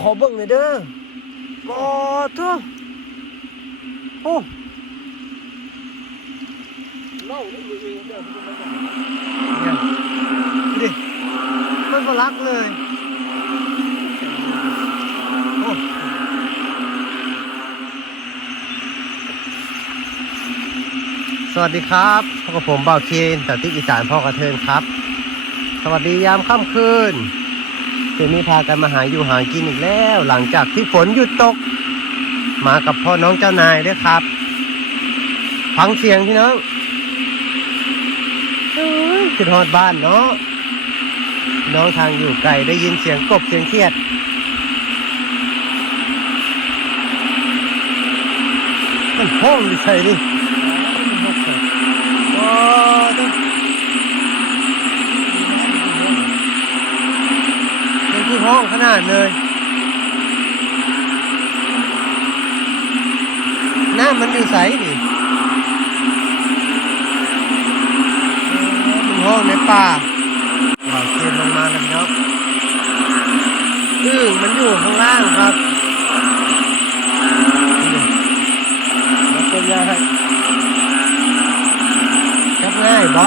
ขอเบิ่งหน่อยเด้อบ่เถอะโอ้เล่าได้เองเด้อเนี่ยดิมันก็รักเลยโอ้สวัสดีครับพบกับผมเบาเคนจากติ๊กอีสานพ่อกระเทินครับ สวัสดียามค่ำคืน เดี๋ยวนี้พากันมาหาอยู่หากินอีกแล้ว หลังจากที่ฝนหยุดตก มากับพ่อน้องเจ้านายด้วยครับฟังเสียงพี่น้องเอ้ยขึ้นฮอดบ้านเนาะน้องทางอยู่ไกลได้ยินเสียงกบเสียงเขียดมันห้องดิใส่ดิ ห้องขนาดเลยน้ำมันอยู่ใสดิมันห้องในป่าเราเทียนลงมาแล้วครับอึ่งมันอยู่ข้างล่างครับนี่แล้วก็ยาให้จับง่ายบอ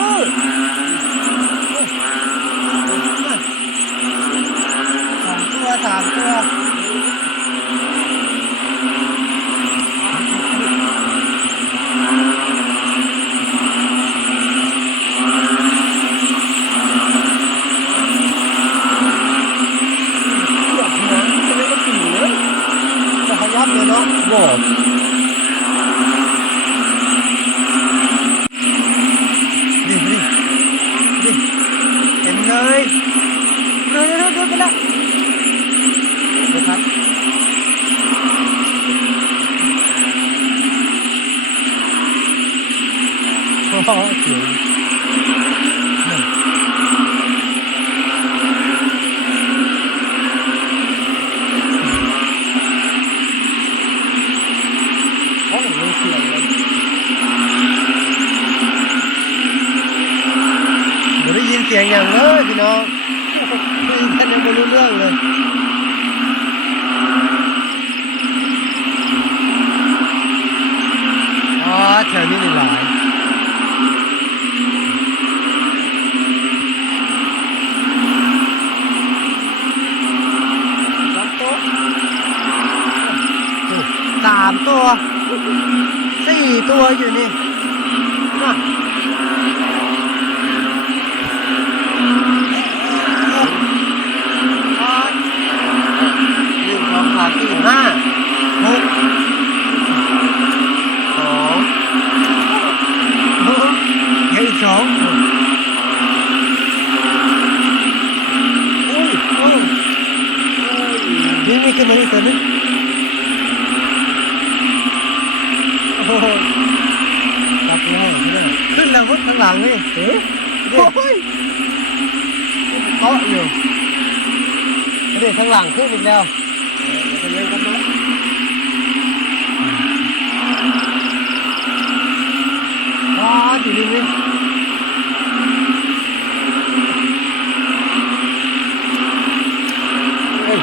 เลยเนาะบอกดิดิดิเห็ งอย่างเลยพี่น้องคุยกันยังไม่รู้เรื่องเลย หลังนี่เอ๊ะโอ้ยเกาะอยู่เด็กข้างหลังขึ้นอีกแล้วจะเล่นกันไหมว้าอยู่นี่นี่เฮ้ย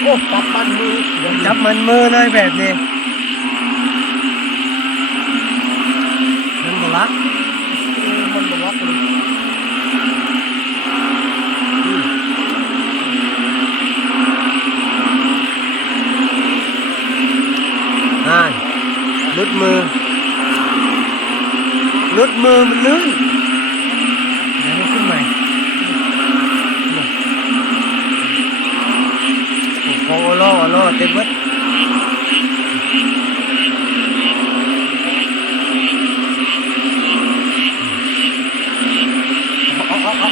โอ้ปับปันมือเดี๋ยวจับมันมือเลยแบบนี้มันบลัก มือลุดมือมันลื่นเดี๋ยวมันขึ้นใหม่โอ้โหโอโลโอโลเต็มเบิดเอาเอาเอา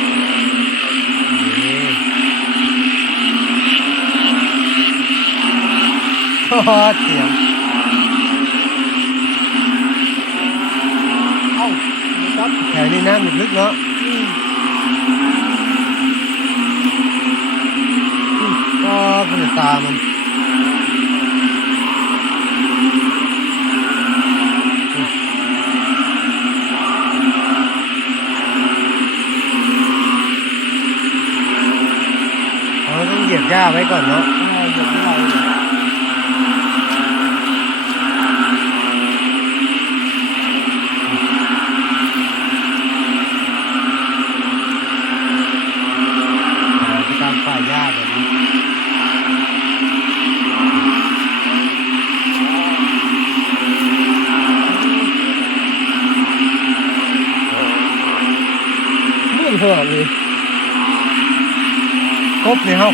โอ้โหเสียง แถวนี้น้ำลึกๆเนาะอืมก็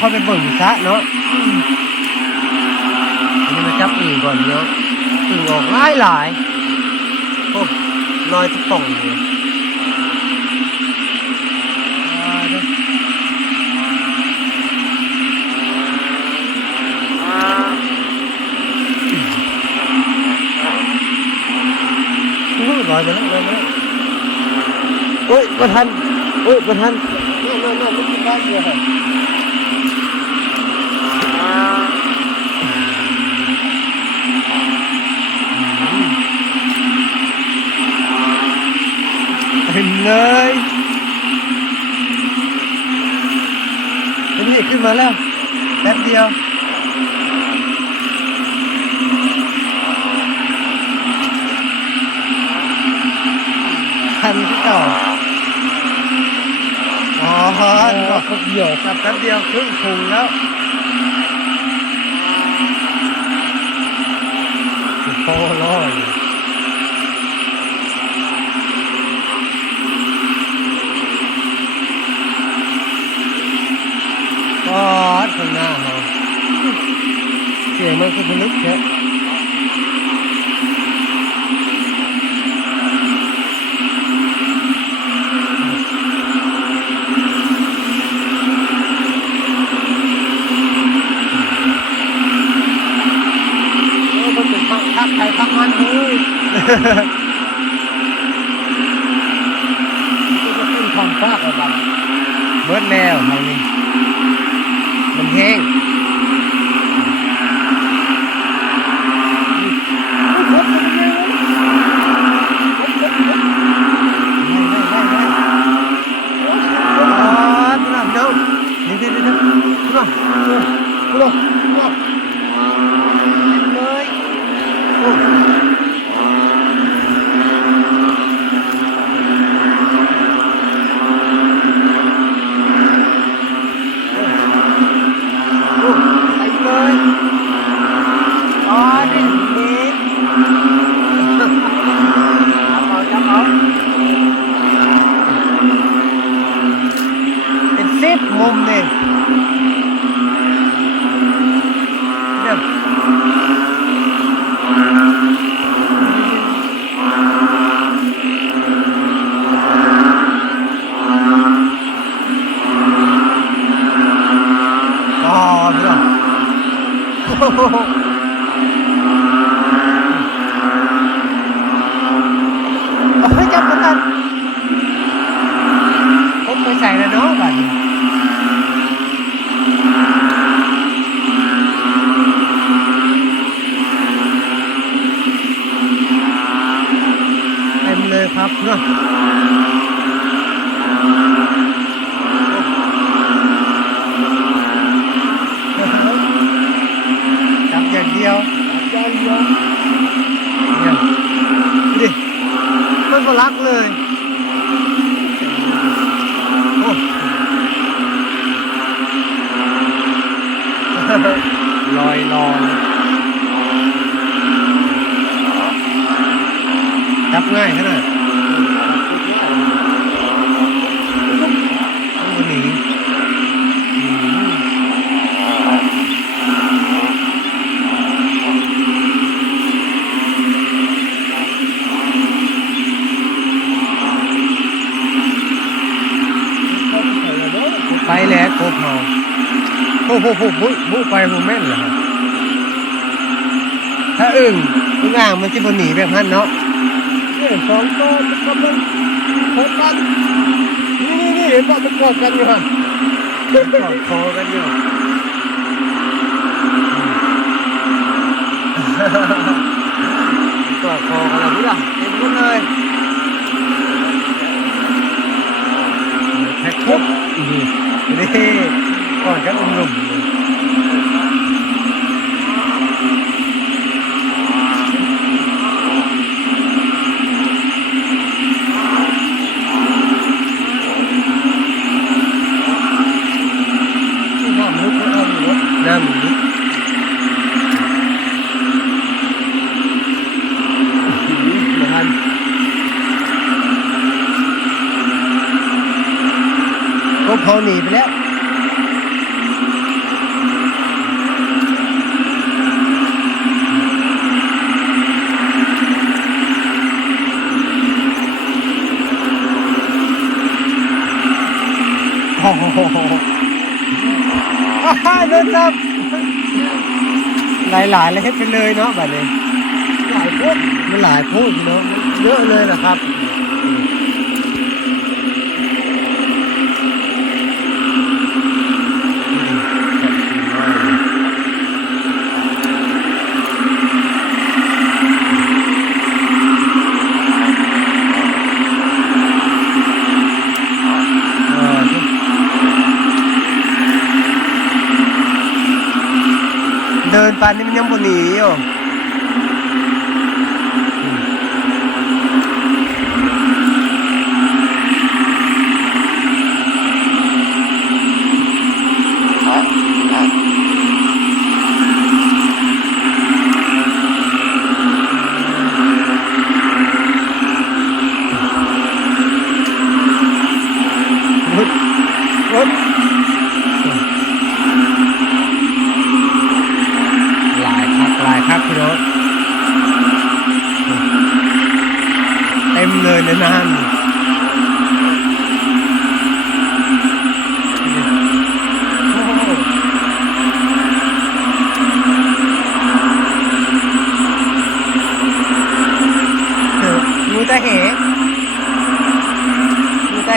ครบในห้องเขาไปเบิ่งซะเนาะอืมอันนี้มาจับอึ่งก่อนเนาะอึ่งออกหลายหลายโอ้ลอยตุ๊กป่องเลยอ่าเด้ออุ้ยลอยมาแล้วลอยมาแล้วโอ้ยประทันโอ้ยประทันเนี่ยเนี่ยเนี่ยไม่กินได้เลย เหรอเต็มเลยเห็นนี่ขึ้นมาแล้วแป๊บเดียว ทันที่เก่าอ๋ออ๋ก็อคนเดียวแป๊บเดียวครึ่งถุงแล้วโอ้ร้ อยก็ข้างหน้าเราเสียงมันก็ทะลุแค่พักพักใครพักมันเลย โอ้โหโหบุบุไปบุแม่นเหรอถ้าอึ่งอึ่งอ่างมันจะบนหนีแบบนั้นเนาะนี่สองตัวมันกำลังพบกันนี่นี่นี่เห็นป่ะมันกอดกันอยู่ฮะกอดคอกันอยู่กอดคอกันแล้วนี่ล่ะเต็มหมดเลยแพ็คทุบนี่นี่กอดกันอุ่มๆ เล โอ้โหอ้าวโดนจับหลายเลยเฮ็ดไปเลยเนาะแบบนี้หลายคนมันหลายพูดเนาะเยอะเลยนะครับ เดินไ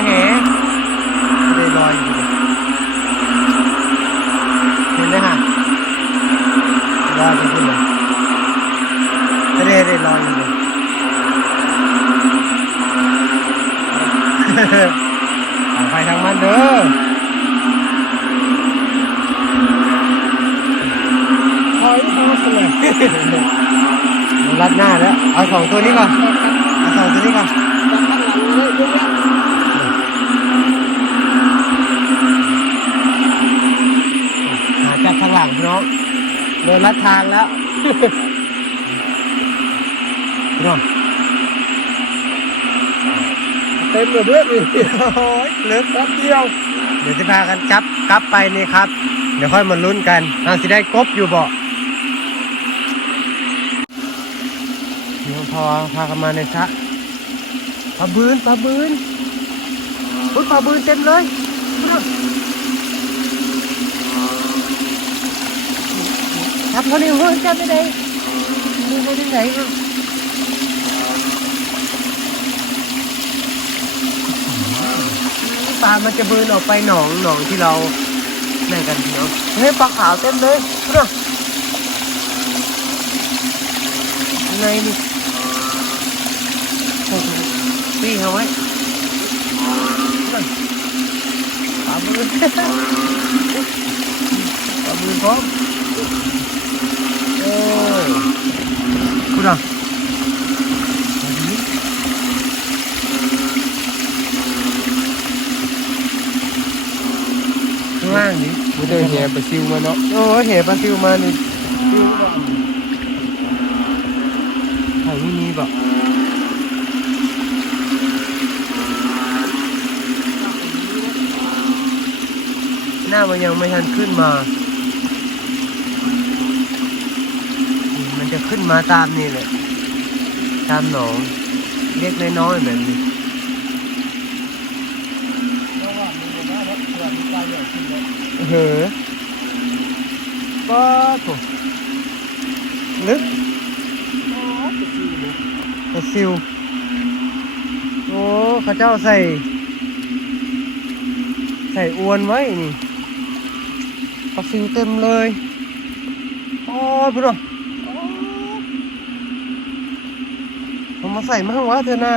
งูต ต็มเลยด้วยนี่โอ้ยลึกแป๊บเดียว เดี๋ยวจะพากันจับกลับไปนี่ครับ เดี๋ยวค่อยมาลุ้นกันเราสิได้กบอยู่บ่เดี๋ยวพอพากันมาในสระปลาบืนปลาบืนอุ้ยปลาบืนเต็มเลยจับเขาดิเฮ้ยจับไปไหนดูไปที่ไหนครับ ปลามันจะบืนออกไปหนองหนองที่เราแม่นกันพี่น้องเฮ้ยปลาขาวเต็มเลยเนาะยังไงนี่โอ้โหพี่เขาไว้ปลาบืนปลาบืนพร้อมโอ้ยคุณอะ ข้างล่างนี่ไม่ได้แห่ไปซิวมาเนาะโอ้เหปลาซิวมานี่ซิวบ่ไข่ไม่มีบ่หน้ามันยังไม่ทันขึ้นมา มันจะขึ้นมาตามนี่แหละ ตามหนอง เล็กน้อยแบบนี้ เพราะว่ามันนะรถเรือมีปลาใหญ่ขึ้น เลยเฮ้อป้าถูกลึกอ๋อไปซิวเลยปลาซิวอ้เขาเจ้าใส่ ใส่อวนไว้นี่ปลาซิวเต็มเลย โอ้ยพุ่นอะเอามาใส่มั่งวะเธอน่ะ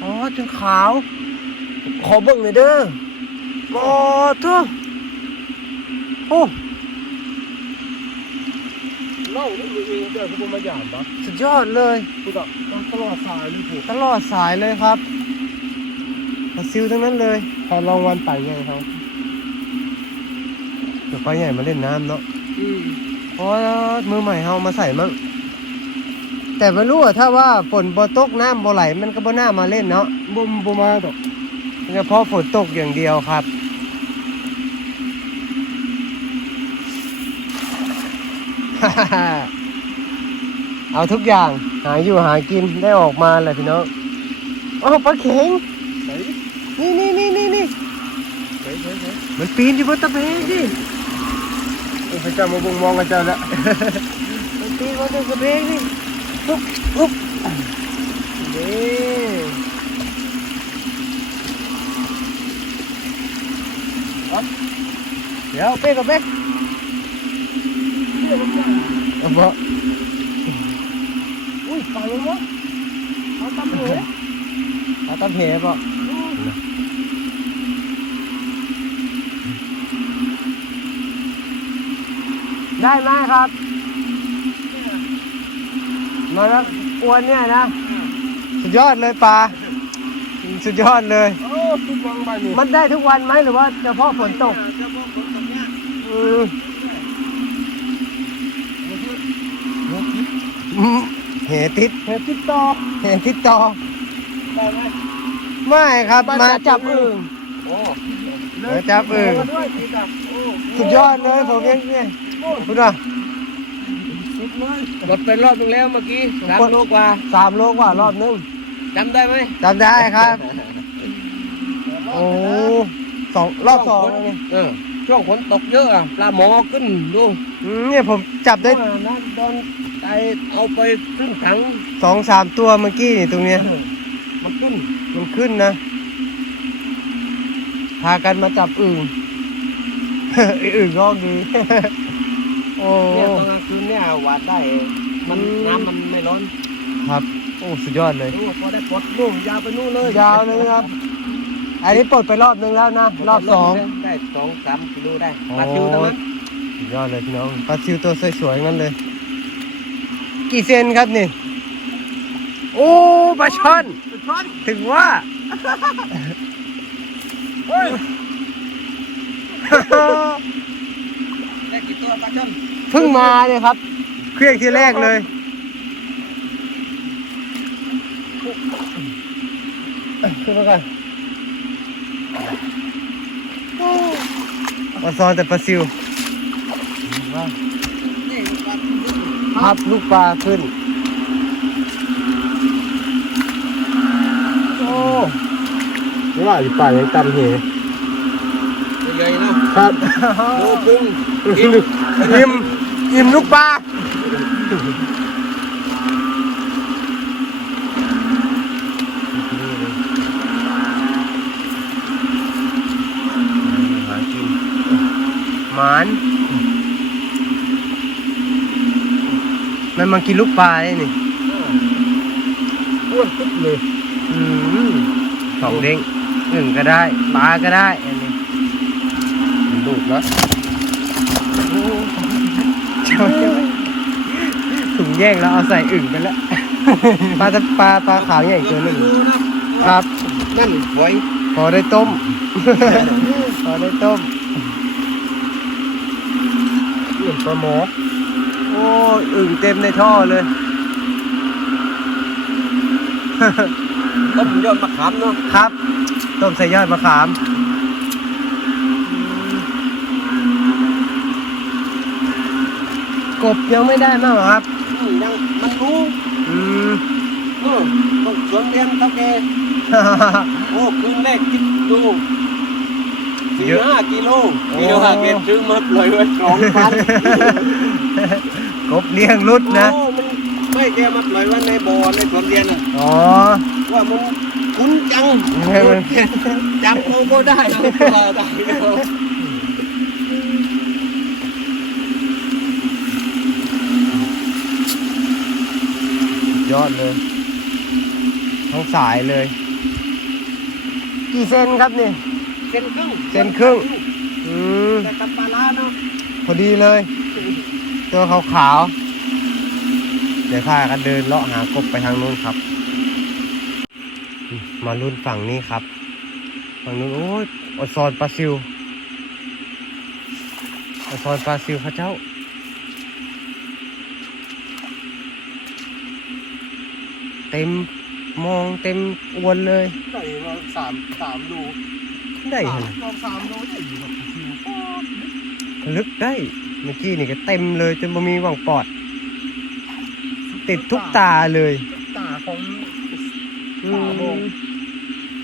อ๋อจนขาว ขอเบิ่งหน่อยเด้อโอ้ทุ โอ้เล่านี่เองเจ้าคือบ่มาหยามปะสุดยอดเลยกูก็ต้องตลอดสายเลยผูกตลอดสายเลยครับปลาซิวทั้งนั้นเลยขอรางวัลไปไงเขาเดี๋ยวปลาใหญ่มาเล่นน้ำเนาะอืมเพราะว่ามือใหม่เฮามาใส่มั่งแต่ไม่รู้อะถ้าว่าฝนบ่ตกน้ำบ่ไหลมันก็บ่น่ามาเล่นเนาะบ่มบ่มาดอกเฉพาะฝนตกอย่างเดียวครับ เอาทุกอย่าง หาอยู่หากินได้ออกมาเลยพี่น้องโอ้ปลาเข็งไหนนี่นี่นี่นี่นี่ไหนไหนไหนมันปีนอยู่บนตะเพงดิโอ้พระเจ้ามาบ่งมองกันเจ้าแล้วมันปีนบนตะเพงนี่ปุ๊บปุ๊บนี่เอาเดี๋ยวเป๊กกับเป๊ก เอาบ่อุ้ยไปเลยวะเอาตำเลยเอาตะเพงบ่ได้ไหมครับมาแล้วอ้วนเนี่ยนะ สุดยอดเลยปลาสุดยอดเลยโอ้ทุกวังไปนี่มันได้ทุกวันไหมหรือว่าเฉพาะฝนตกเฉพาะคนตรงเนี้ย เหติดเห็ดติดต่อเหติดต่อได้ไหมไม่ครับมาจับอึ่งโอ้มาจับอึ่งด้วยติดอะโอ้สุดยอดเลยผมยังเนี่ยคุณว่าสุดเลยหมดไปรอบนึงแล้วเมื่อกี้สามโลกว่าสามโลกว่ารอบนึงจำได้ไหมจำได้ครับโอ้สองรอบสองแล้วนี่เออช่วงฝนตกเยอะอะปลาหมอขึ้นดูอืมเนี่ยผมจับได้ว่านั่นโดน ไอเอาไปครึ่งถังสองสามตัวเมื่อกี้นี่ตรงเนี้ย มันขึ้นมันขึ้นนะ พากันมาจับอึ่งไอ้อึ่งร้องดี โอ้เนี่ยตอนกลางคืนเนี่ยหวาดได้ มันน้ำมันไม่ร้อน ครับ โอ้สุดยอดเลยดูพอได้ปลดนู่นยาวไปนู่นเลย ยาวเลยครับ อันนี้ปลดไปรอบนึงแล้วนะ รอบสองได้สองสามกิโลได้โอ้ปลาชิวทั้งนั้นสุดยอดเลยพี่น้องปลาซิวตัวสวยๆงั้นเลย กี่เซนครับนี่ โอ้ปลาช่อนช้อนถึงว่า เฮ้ยได้กี่ตัวปลาช่อนเพิ่งมาเนี่ยครับ เครื่องที่แรกเลย ขึ้นมาก่อนปลาซอนแต่ปลาซิวนี่ปลา พับลูกปลาขึ้น โอ้นี่ว่าอยู่ป่ายังตำเหใหญ่ๆเนาะครับโอ้พึ่งอิ่มอิ่มลูกปลาหากินหมาน มันมากินลูกปลาได้นี่อ้วนตึ๊บเลยอืมสองเด้งอึ่งก็ได้ปลาก็ได้อันนี้ดูดแล้วเจ้าเจ้าถุงแยกแล้วเอาใส่อึ่งไปแล้วปลาตะปลาปลาขาวใหญ่ตัวหนึ่งครับนั่นหอยพอได้ต้มพอได้ต้มเปลี่ยนปลาหมอโอ้ยอึ่งเต็มในท่อเลย ต้มยอดมะขามเนาะครับ ต้มใส่ยอดมะขาม กบยังไม่ได้มากเหรอครับอืมยังมันรู้อืมเออต้องสวนเรียนเท่าแกโอ้คืนแรกคิดดูสี่เยอะห้ากิโลโอ้กิโลห้าเกตซื้อมาปล่อยไว้สองพัน กบเลี้ยงรุดนะ โอ้มันไม่แกมาปล่อยไว้ในบ่อในสวนเรียนอะอ๋อ ว่ามันคุ้นจังเฮ้ยมัน จำเอาบ่ได้เอาตัวได้เอายอดเลยทั้งสายเลย กี่เซนครับนี่ เส้นครึ่งเส้นครึ่ง อืมแต่กับปลาร้าเนาะพอดีเลย ตัวขาวๆ เดี๋ยวพากันเดินเลาะหากบไปทางนู้นครับ มารุ่นฝั่งนี้ครับ ฝั่งนู้นโอ้ยอดซอนปลาซิวอดซอนปลาซิวพระเจ้าเต็มมองเต็มอวนเลย ใส่มาสามสามดูได้สาเหมรอลองสามดูได้อยู่แบบคิวโอ้ยลึกได้เมื่อกี้นี่ก็เต็มเลยจนบ่มีหว่างปอด ติดทุกตาเลยตาของอืตามอง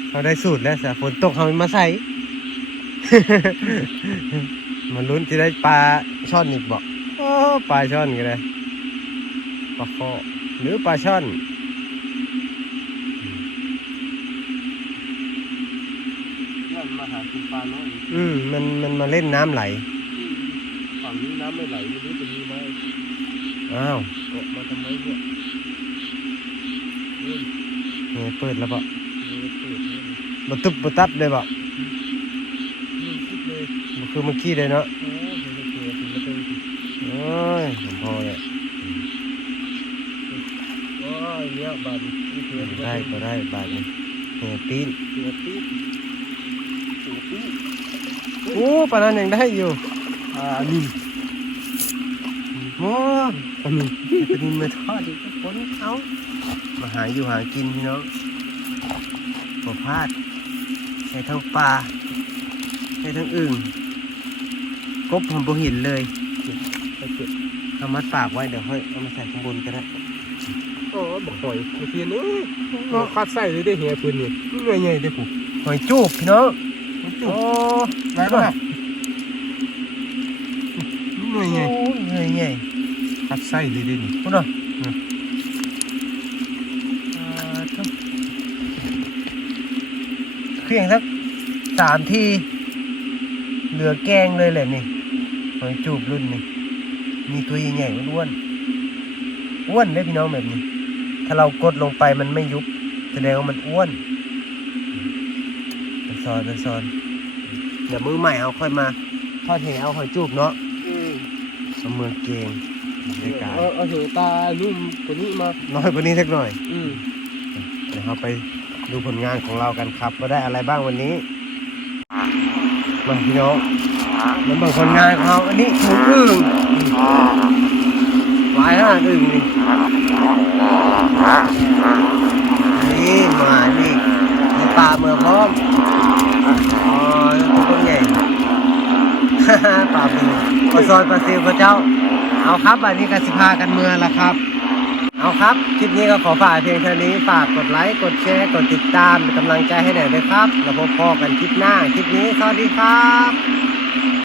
เขาได้สูตรแล้วสะฝนตกเขามาใส่มาลุ้นที่ได้ปลาช่อนอีกบอกโอ้ปลาช่อนก็ได้ปลาคอหรือปลาช่อนนั่นมาหาคุณปลาน้อยอืมมันมันมาเล่นน้ำไหลฝั่งนี้น้ำ ไม่ไหลไม่รู้จะมีไหมอ้าวออกมาทำไมเนี่ยเฮ้ยเนี่ยเปิดแล้วปะไม่ได้เปิดเลยบตุบตับเลยปะนี่คิดเลยบ่คือเมื่อกี้เลยเนาะโอ้ไม่ได้เปิดถึงมาเต็มทีโอ้ยผมพอเลยโอ้ยเนี่ยบาดนี่เปิดได้ก็ได้บาทนี้เนี่ยปีนเปิดปี๊ดเปิดปี๊ดโอ้ปลานั้นยังได้อยู่อ่านิ่ม โอ้ปลาหนึ่งปลาหนึ่งมาทอดอีกทุกคนเอามาหาอยู่หากินพี่น้องบ่พลาดใช้ทั้งปลาใช้ทั้งอึ่งกบผมบ่เห็นเลยไปเก็บเอามัดปากไว้เดี๋ยวค่อยเอามาใส่ข้างบนก็ได้โอ้บอกหอยเมื่อกี้นี้ก็คัดไส้เลยได้เหียปืนนี่หน่วยใหญ่ได้ผูกหอยจูบพี่น้องโอ้ได้ป่ะหน่วยใหญ่โอ้เหนื่อยใหญ่ คัดไส้เลยได้นี่พูดหน่อยอ่าทุกเครื่องสักสามที เหลือแกงเลยแหละนี่หอยจูบรุ่นนี่มีตัวใหญ่ๆอ้วนๆอ้วนเลยพี่น้องแบบนี้ ถ้าเรากดลงไปมันไม่ยุบ แสดงว่ามันอ้วนมันซอนมันซอนเดี๋ยวมือใหม่เอาค่อยมาทอดแหเอาหอยจูบเนาะอืมเอามือเกง ในการเอาเอาเหอตาลุ่มตัวนี้มาน้อยกว่านี้สักหน่อยอืมเดี๋ยวเราไปดูผลงานของเรากันครับว่าได้อะไรบ้างวันนี้มาพี่น้องมาเบิ่งผลงานของเราอันนี้ถุงอึ่งหลายขนาดอึ่งนี่นี่มานี่มีปลาเมือพร้อมอ๋อตัวใหญ่ปลาบูปลาซอยปลาซิวพระเจ้า เอาครับอันนี้กสิพากันเมืองละครับ เอาครับคลิปนี้ก็ขอฝากเพียงเท่านี้ฝากกดไลค์กดแชร์กดติดตามเป็นกำลังใจให้หน่อยด้วยครับ แล้วพบกันคลิปหน้าคลิปนี้สวัสดีครับ